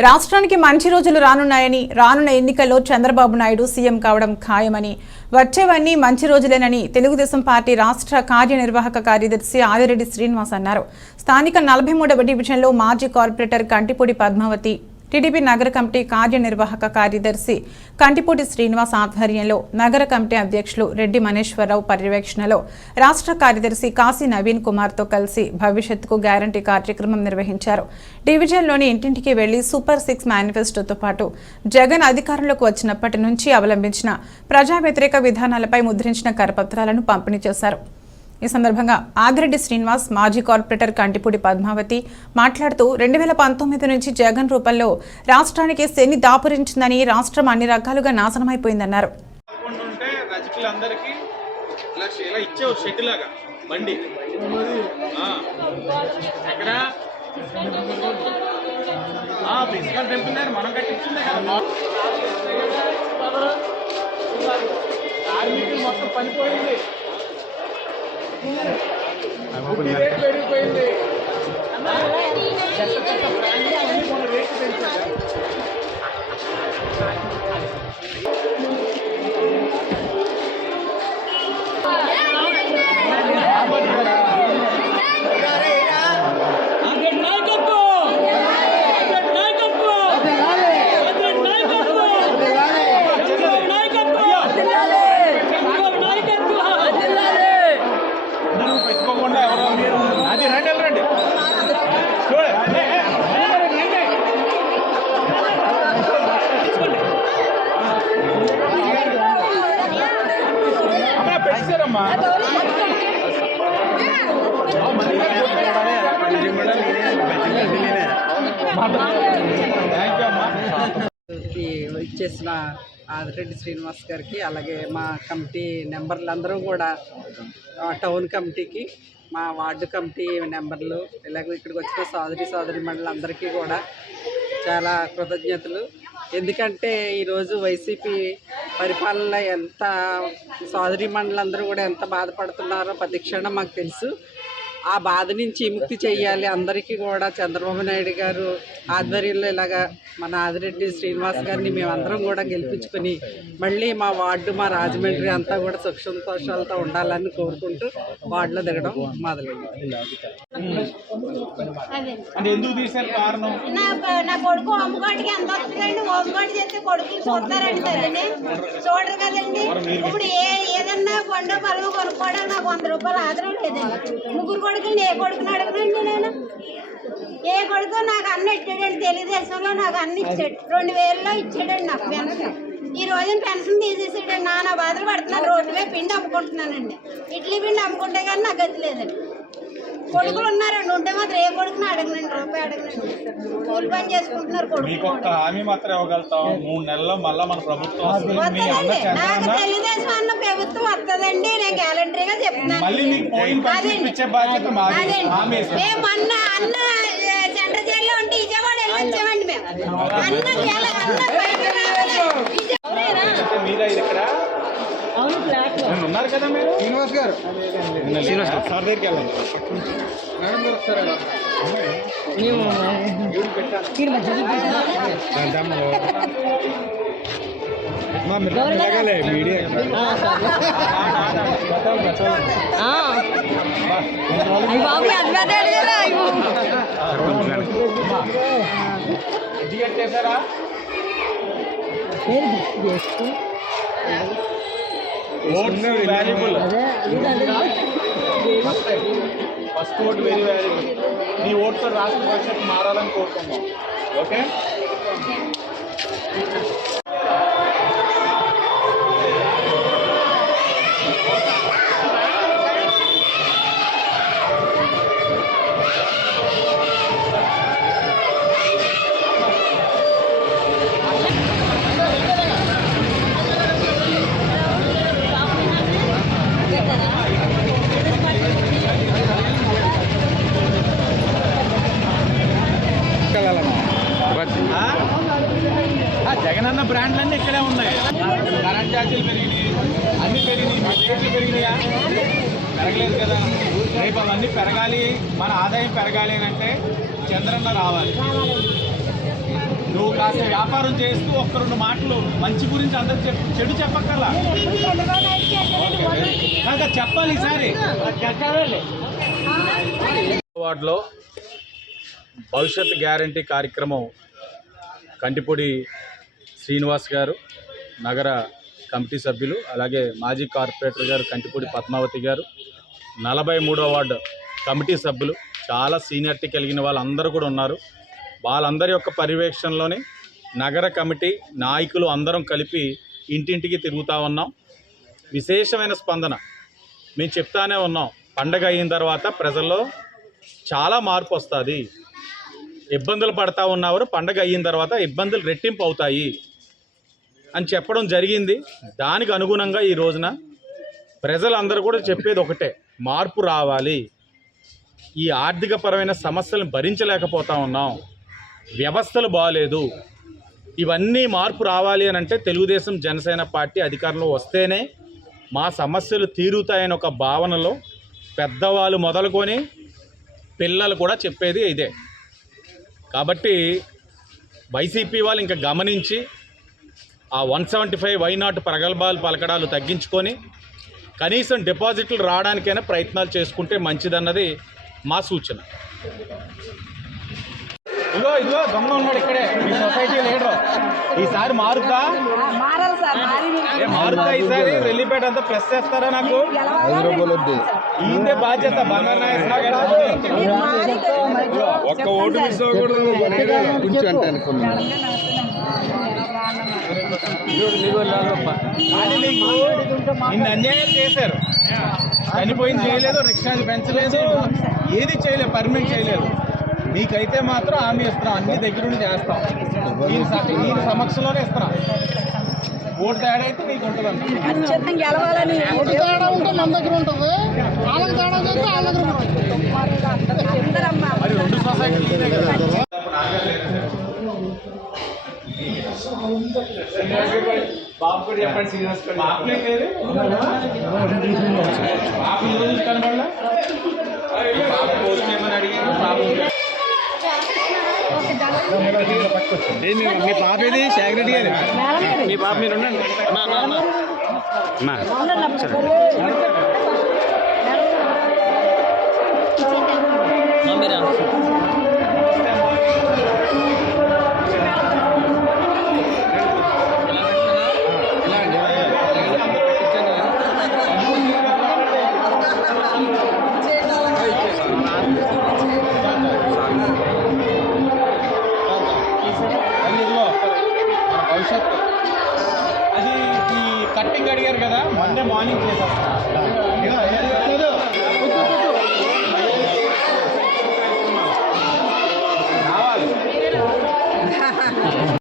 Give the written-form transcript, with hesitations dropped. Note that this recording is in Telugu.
రాష్ట్రానికి మంచి రోజులు రానున్నాయని, రానున్న ఎన్నికల్లో చంద్రబాబు నాయుడు సీఎం కావడం ఖాయమని, వచ్చేవన్నీ మంచి రోజులేనని తెలుగుదేశం పార్టీ రాష్ట్ర కార్యనిర్వాహక కార్యదర్శి ఆదిరెడ్డి శ్రీనివాస్ అన్నారు. స్థానిక 43వ డివిజన్లో మాజీ కార్పొరేటర్ కంటిపూడి పద్మావతి, టీడీపీ నగర కమిటీ కార్యనిర్వాహక కార్యదర్శి కంటిపూడి శ్రీనివాస్ ఆధ్వర్యంలో నగర కమిటీ అధ్యక్షులు రెడ్డి మనీశ్వరరావు పర్యవేక్షణలో రాష్ట్ర కార్యదర్శి కాశీ నవీన్ కుమార్తో కలిసి భవిష్యత్తుకు గ్యారంటీ కార్యక్రమం నిర్వహించారు. డివిజన్లోని ఇంటింటికి వెళ్లి సూపర్ 6 మేనిఫెస్టోతో పాటు జగన్ అధికారంలోకి వచ్చినప్పటి నుంచి అవలంబించిన ప్రజా వ్యతిరేక విధానాలపై ముద్రించిన కరపత్రాలను పంపిణీ చేశారు. ఈ సందర్భంగా ఆదిరెడ్డి శ్రీనివాస్, మాజీ కార్పొరేటర్ కంటిపూడి పద్మావతి మాట్లాడుతూ 2019 నుంచి జగన్ రూపంలో రాష్ట్రానికి శని దాపురించిందని, రాష్ట్రం అన్ని రకాలుగా నాశనమైపోయిందన్నారు. పెరిగిపోయింది. ఇచ్చేసిన ఆదిరెడ్డి శ్రీనివాస్ గారికి, అలాగే మా కమిటీ నెంబర్లందరూ కూడా, టౌన్ కమిటీకి, మా వార్డు కమిటీ నెంబర్లు, ఇలాగ ఇక్కడికి వచ్చిన సోదరి మండలందరికీ కూడా చాలా కృతజ్ఞతలు. ఎందుకంటే ఈరోజు వైసీపీ పరిపాలన ఎంత సోదరి మండలందరూ కూడా ఎంత బాధపడుతున్నారో ప్రతి క్షణం మాకు తెలుసు. ఆ బాధ నుంచి విముక్తి చేయాలి అందరికీ కూడా చంద్రబాబు నాయుడు గారు ఆధ్వర్యంలో ఇలాగా మన ఆదిరెడ్డి శ్రీనివాస్ గారిని మేమందరం కూడా గెలిపించుకొని మళ్ళీ మా వార్డు, మా రాజమండ్రి అంతా కూడా సుఖ సంతోషాలతో ఉండాలని కోరుకుంటూ వార్డులో దిగడం మొదలైంది. నా కొడుకు హోంగార్డ్కి ఎంత వస్తుందండి? హోంగార్డ్ చేస్తే కొడుకు చూస్తారండి, సరేనే చూడరు కదండి. ఇప్పుడు ఏదన్నా పండు పొలం కొనుక్కోవడానికి నాకు 100 రూపాయలు ఆధారం లేదండి. ముగ్గురు కొడుకుని ఏ కొడుకుని అడగనండి నేను. ఏ కొడుకు నాకు అన్న ఇచ్చాడండి, తెలుగుదేశంలో నాకు అన్ని ఇచ్చాడు. 2000లో ఇచ్చాడండి నాకు పెన్షన్. ఈ రోజున పెన్షన్ తీసేసాడండి. నానా బాధలు పడుతున్నాను. రోడ్డు మీద పిండి అమ్ముకుంటున్నానండి. ఇడ్లీ పిండి అమ్ముకుంటే కానీ నాకు గతి లేదండి. కొడుకులు ఉన్నారండి, ఉంటే మాత్రం ఏ కొడుకుని అడగనండి, రూపాయి అడగనండి. కూలి పని చేసుకుంటున్నారు కొడుకు. నాకు తెలుగుదేశం అన్న ప్రభుత్వం వస్తుందండి, నేను గ్యారంటీగా చెప్తున్నాను. మేము అన్న సెంట్రల్ జైల్లో ఉంటే విజయవాడ వెళ్ళొచ్చామండి. మేము ఉన్నారు కదా మీరు శ్రీనివాస్ గారు సార్ దగ్గరికి వెళ్ళండి. మేడం గారు వస్తారా? మీడియా చేశారా? First vote very valuable. నీ ఓట్తో రాష్ట్ర భవిష్యత్తు మారాలని కోరుకుందాం. ఓకే, జగనన్న బ్రాండ్లన్నీ ఇక్కడే ఉన్నాయి. కరెంట్ ఛార్జీలు పెరిగినాయి, అన్నీ పెరిగినాయి, రేట్లు పెరిగినాయా? పెరగలేదు కదా. రేపు అవన్నీ పెరగాలి, మన ఆదాయం పెరగాలి అని అంటే చంద్రన్న రావాలి. కాస్త వ్యాపారం చేస్తూ ఒక్క రెండు మాటలు మంచి గురించి అందరు చెడు చెప్పక్కర్లా. కాక చెప్పాలి ఈసారి. వార్డులో భవిష్యత్ గ్యారంటీ కార్యక్రమం కంటిపూడి శ్రీనివాస్ గారు, నగర కమిటీ సభ్యులు, అలాగే మాజీ కార్పొరేటర్ గారు కంటిపూడి పద్మావతి గారు, 43వ వార్డు కమిటీ సభ్యులు, చాలా సీనియారిటీ కలిగిన వాళ్ళందరూ కూడా ఉన్నారు. వాళ్ళందరి యొక్క పర్యవేక్షణలోని నగర కమిటీ నాయకులు అందరం కలిపి ఇంటింటికి తిరుగుతూ ఉన్నాం. విశేషమైన స్పందన మేము చెప్తానే ఉన్నాం. పండగ అయిన తర్వాత ప్రజల్లో చాలా మార్పు వస్తుంది. ఇబ్బందులు పడతా ఉన్నవారు పండగ అయిన తర్వాత ఇబ్బందులు రెట్టింపు అవుతాయి అని చెప్పడం జరిగింది. దానికి అనుగుణంగా ఈ రోజున ప్రజలందరూ కూడా చెప్పేది ఒకటే, మార్పు రావాలి. ఈ ఆర్థికపరమైన సమస్యలను భరించలేకపోతా ఉన్నాం, వ్యవస్థలు బాగాలేదు, ఇవన్నీ మార్పు రావాలి అని అంటే తెలుగుదేశం జనసేన పార్టీ అధికారంలో వస్తేనే మా సమస్యలు తీరుతాయని ఒక భావనలో పెద్దవాళ్ళు మొదలుకొని పిల్లలు కూడా చెప్పేది ఇదే. కాబట్టి వైసీపీ వాళ్ళు ఇంకా గమనించి ఆ 175 వైనాట్ ప్రగల్భాలు పలకడాలు తగ్గించుకొని కనీసం డిపాజిట్లు రావడానికైనా ప్రయత్నాలు చేసుకుంటే మంచిదన్నది మా సూచన. ఇదిగో దొంగ ఉన్నాడు ఇక్కడే, మీ సొసైటీ లీడర్. ఈసారి మారుతా ఈసారి వెళ్ళిపేట అంతా ప్లస్ చేస్తారా? నాకు 5 రూపాయలు వద్దు. ఈయనే బాధ్యత. బంగారు ఒక్క ఓటు మిస్ అవ్వకూడదు కొంచెం అంటే అనుకున్నాను. ఇన్ని అన్యాయాలు చేశారు. చనిపోయింది చేయలేదు, రిక్షాలు పెంచలేదు, ఏది చేయలేదు, పర్మిట్ చేయలేదు. మీకైతే మాత్రం హామీ ఇస్తున్నాం, అన్ని దగ్గరుండి చేస్తాం. ఈ సమక్షంలోనే ఇస్తున్నాం. ఓటు తేడా అయితే మీకు ఉంటుందండి. ఓటు తేడా ఉంటే మన దగ్గర ఉంటుంది, వాళ్ళకి తేడా చేస్తే వాళ్ళ దగ్గర మరి రెండు సొసైటీలు ఇదే కదా. బాబు కూడా చెప్పండి. శ్రీనివాస్ బాబులే లేదు, బాబు ఈరోజు కనబడలా. బాబు పోస్ట్ ఏమని అడిగాను. బాబు మీ పాప ఏది శాఖరెడ్డి గారు? మీ పాప మీరు ఉండండి. భవిష్యత్తు అది ఈ కట్టింగ్ అడిగారు కదా, మండే మార్నింగ్ చేసేస్తాం.